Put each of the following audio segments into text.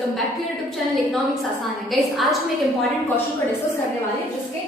Welcome back to YouTube channel economics आसान है। Guys आज हम एक इंपॉर्टेंट क्वेश्चन को डिस्कस करने वाले हैं जिसके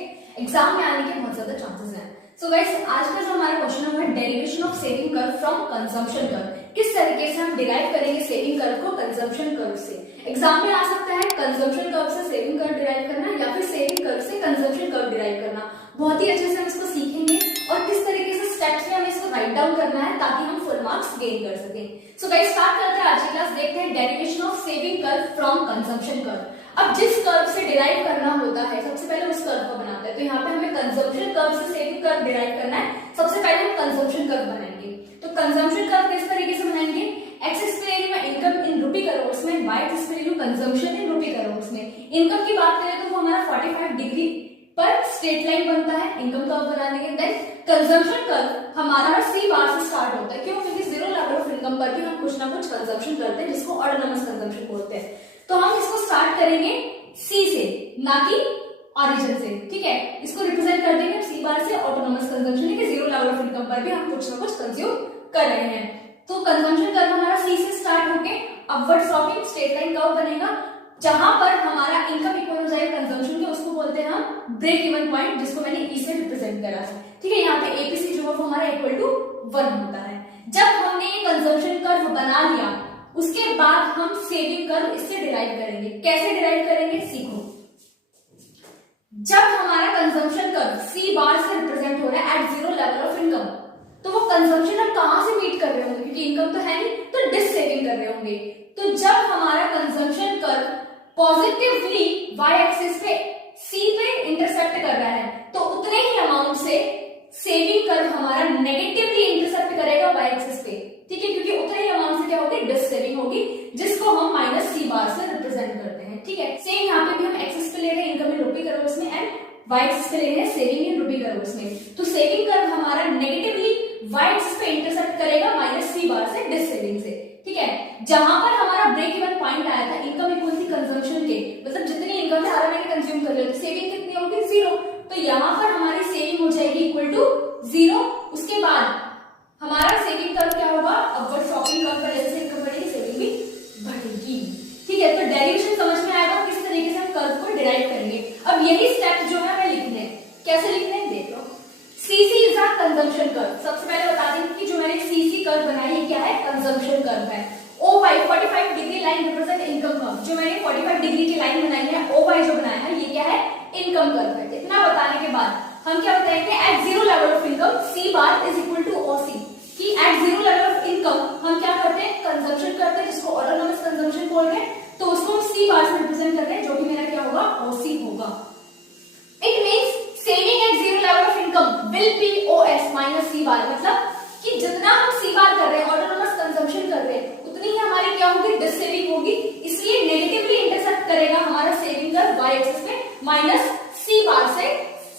एग्जाम में आने के बहुत ज्यादा चांसेस हैं। सो गाइस आज का जो हमारा क्वेश्चन है वो है derivation of saving curve from consumption curve. किस तरीके से हम डिराइव करेंगे सेविंग कर्व को कंजम्पशन कर्व से। एग्जाम में आ सकता है कंजम्पशन कर्व से सेविंग कर्व डिराइव करना या फिर सेविंग कर्व से कंजम्पशन कर्व डिराइव करना। बहुत ही अच्छे से हम इसको सीखेंगे और किस तरीके से स्टेप्स में हमें इसको राइट डाउन करना है ताकि हम फुल मार्क्स गेन कर सकें। सो गाइस स्टार्ट करते हैं आज की क्लास। देखते हैं derivation of saving curve from consumption curve. अब जिस कर्व से डिराइव करना होता है सबसे पहले उस कर्व को बनाते हैं। तो यहाँ पे हमें कंजम्पशन कर्व से सेविंग कर्व डिराइव करना है। सबसे पहले हम कंजम्पशन कर्व बनाएंगे। तो कंजम्पशन कर्व किस तरीके से बनाएंगे, एक्स एक्सिस पे ले लूं इनकम इन रुपी करोड़ में, वाई एक्सिस पे ले लूं कंजम्पशन इन रुपी करोड़ में। इनकम की बात करें तो वो हमारा 45 डिग्री पर स्ट्रेट लाइन बनता है इनकम कर्व बनाने के। देन कंजम्पशन कर्व हमारा सी बार से स्टार्ट होता है। क्यों? क्योंकि जीरो लेवल ऑफ इनकम पर भी हम कुछ ना कुछ कंजम्पशन करते हैं जिसको ऑटोनोमस कंजम्पशन बोलते हैं। तो हम इसको स्टार्ट करेंगे सी से, ना कि ऑरिजिन से। ठीक है, इसको रिप्रेजेंट कर देंगे सी बार से ऑटोनोमस कंजम्पशन के जीरो लेवल ऑफ इनकम पर भी हम कुछ ना कुछ कंज्यूम कर रहे हैं। तो कंजम्पशन कर्व हमारा सी से स्टार्ट होके upward sloping straight line curve बनेगा। जहां पर हमारा इनकम इक्वल हो जाएगा कंजम्पशन के, उसको बोलते हैं हम ब्रेक इवन पॉइंट, जिसको मैंने ई से रिप्रेजेंट करा है। ठीक है, यहाँ पे एपीसी जो है वो हमारा इक्वल टू 1 होता है। जब हमने ये कंजम्पशन कर्व बना लिया उसके बाद हम सेविंग कर्व इससे डिराइव करेंगे। कैसे डिराइव करेंगे सीखो। जब हमारा कंजम्पशन कर्व सी बार से रिप्रेजेंट हो रहा है at zero level of income, तो वो कंजम्पशन अब कहां से मीट कर रहे होंगे, क्योंकि इनकम तो है नहीं, तो डिस सेविंग कर रहे होंगे। तो जब हमारा consumption curve positively Y axis पे सी पे इंटरसेप्ट कर रहा है तो उतने ही अमाउंट से सेविंग कर्व हमारा नेगेटिवली इंटरसेप्ट करेगा वाई एक्सिस पे। ठीक है, क्योंकि उतने ही अमाउंट से क्या होगी, डिस सेविंग होगी, जिसको हम माइनस सी बार से रिप्रेजेंट करते हैं। ठीक है, सेम यहाँ पे भी हम एक्सिस पे ले रहे हैं इनकम इन रुपी करोड़ में एंड वाई एक्सिस पे ले रहे हैं सेविंग इन रुपी करोड़ में। तो सेविंग कर्व हमारा नेगेटिवली वाई एक्सिस पे इंटरसेप्ट करेगा माइनस सी बार से डिस सेविंग से। ठीक है, जहां पर हमारा ब्रेक इवन पॉइंट आया था इनकम इक्वल थी कंजम्पशन के, मतलब जितनी इनकम है सारा मैंने कंज्यूम कर लिया, तो सेविंग कितनी होगी, 0। तो यहाँ पर हमारी सेविंग हो जाएगी इक्वल टू 0। उसके बाद हमारा सेविंग कर्व क्या होगा, अपवर्ड स्लोपिंग कर्व पर जैसे इनकम बढ़ेगी सेविंग भी बढ़ेगी। ठीक है, तो डेरिवेशन समझ में आएगा किस तरीके से हम कर्व को डिराइव करेंगे। अब यही स्टेप जो है हमें लिखने हैं। कैसे लिखने हैं देख लो। CC is a consumption curve. सबसे पहले बता दें कि जो मैंने सीसी कर्व बनाई है क्या है, कंजम्पशन कर्व है। O Y 45 degree line represent income curve. जो मैंने 45 डिग्री की लाइन बनाई है, ओ वाई जो बनाया है, ये क्या है, इनकम कर्व है। इतना बताने के बाद हम क्या बताएंगे, at zero level of income C bar is equal to OC. कि at zero level of income हम क्या करते हैं, कंजम्पशन करते हैं, जिसको ऑटोनोमस कंजम्पशन बोल रहे हैं। तो उसको हम सी बार से रिप्रेजेंट कर रहे हैं, जो कि मेरा क्या होगा, ओसी होगा। It means saving at zero level of income will be OS minus C bar. मतलब कि जितना हम सी बार कर रहे हैं, ऑटोनोमस कंजम्पशन कर रहे हैं, उतनी ही हमारी क्या होगी, डिस सेविंग होगी। इसलिए नेगेटिवली इंटरसेप्ट करेगा हमारा सेविंग कर्व वाई एक्सिस में, माइनस सी बार से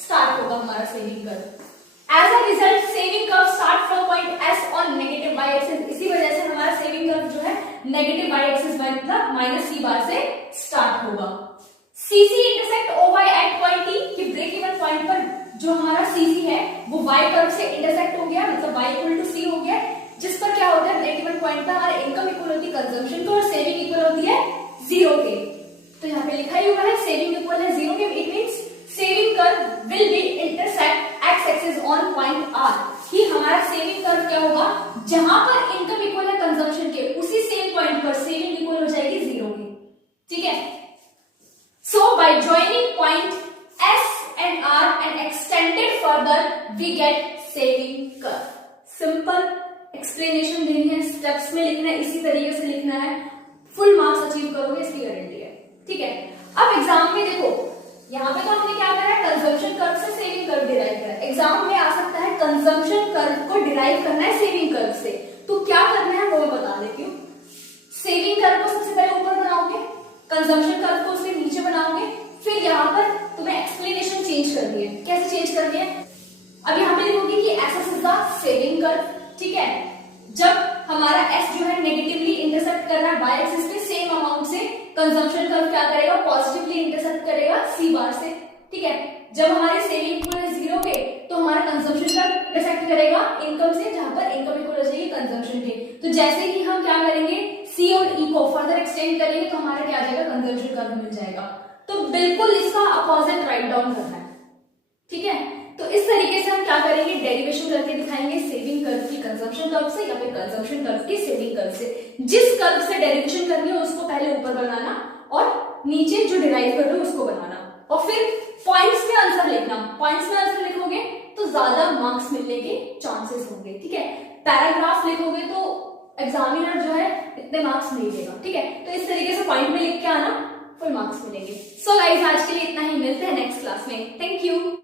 स्टार्ट होगा हमारा saving curve. As a result saving curve start from point S on negative Y axis. इसी वजह से हमारा सेविंग कर्व जो है नेगेटिव वाई एक्सिस मतलब माइनस सी बार से स्टार्ट होगा। CC intersect O Y at point T, कि ब्रेक इवन पॉइंट पर जो हमारा सीसी है वो वाई कर्व से इंटरसेक्ट हो गया, मतलब वाई इक्वल टू सी हो गया, जिस पर क्या होता है, ब्रेक इवन पॉइंट पर हमारा इनकम इक्वल होती है कंजम्पशन को और सेविंग इक्वल होती है 0 के। तो यहाँ पे लिखा ही हुआ है सेविंग इक्वल है 0 के। It means saving curve will be intersect X axis on point R. कि हमारा सेविंग कर्व क्या होगा, जहां पर इनकम इक्वल है कंजम्पशन के, उसी सेम पॉइंट पर सेविंग इक्वल हो जाएगी 0 की। ठीक है, so by joining point S and R and extended further we get saving curve। Simple explanation देनी है, स्टेप्स में लिखना है, इसी तरीके से लिखना है, फुल मार्क्स अचीव करोगे इसकी गारंटी है। ठीक है, अब एग्जाम में देखो, यहाँ पे तो हमने क्या करा है, कंजम्पशन कर्व से सेविंग कर्व डिराइव करा है। एग्जाम में आ सकता है कंजम्पशन कर्व को डिराइव करना है सेविंग कर्व से, तो क्या करना है वो मैं बता देती हूँ। सेविंग कर्व को सबसे पहले ऊपर बनाओगे, कंजम्पशन कर्व को उसके नीचे बनाओगे, फिर यहाँ पर तुम्हें एक्सप्लेनेशन चेंज करनी है। कैसे चेंज करनी है, अब यहाँ पे लिखोगे कि S is the saving curve. ठीक है, जब हमारा एस जो है नेगेटिवली इंटरसेप्ट कर रहा है वाई एक्सिस पे सेम अमाउंट से, कंजम्पशन कर्व क्या करेगा, पॉजिटिवली इंटरसेप्ट करेगा सी बार से। ठीक है, जब हमारी सेविंग इक्वल है 0 के तो हमारा कंजम्पशन कर्व इंटरसेक्ट करेगा इनकम से, जहां पर इनकम इक्वल हो जाएगी कंजम्पशन के। तो जैसे कि हम क्या करेंगे, सी और ई को फर्दर एक्सटेंड करेंगे तो हमारा क्या आ जाएगा, कंजम्पशन कर्व मिल जाएगा। तो बिल्कुल इसका अपोजिट राइट डाउन करना है, ठीक है। तो इस तरीके से हम क्या करेंगे, डेरिवेशन करके दिखाएंगे सेविंग कर्व की कंजम्पशन कर्व से या फिर कंजम्पशन कर्व की सेविंग कर्व से। जिस कर्व से डेरिवेशन करनी है उसको पहले ऊपर बनाना और नीचे जो डिराइव कर रहे हो उसको बनाना, और फिर पॉइंट्स में आंसर लिखना। पॉइंट्स में आंसर लिखोगे तो ज्यादा मार्क्स मिलने के चांसेस होंगे, ठीक है। पैराग्राफ लिखोगे तो एग्जामिनर जो है इतने मार्क्स नहीं देगा, ठीक है। तो इस तरीके से पॉइंट में लिख के आना, फुल मार्क्स मिलेंगे। सो गाइस आज के लिए इतना ही, मिलते हैं नेक्स्ट क्लास में। Thank you.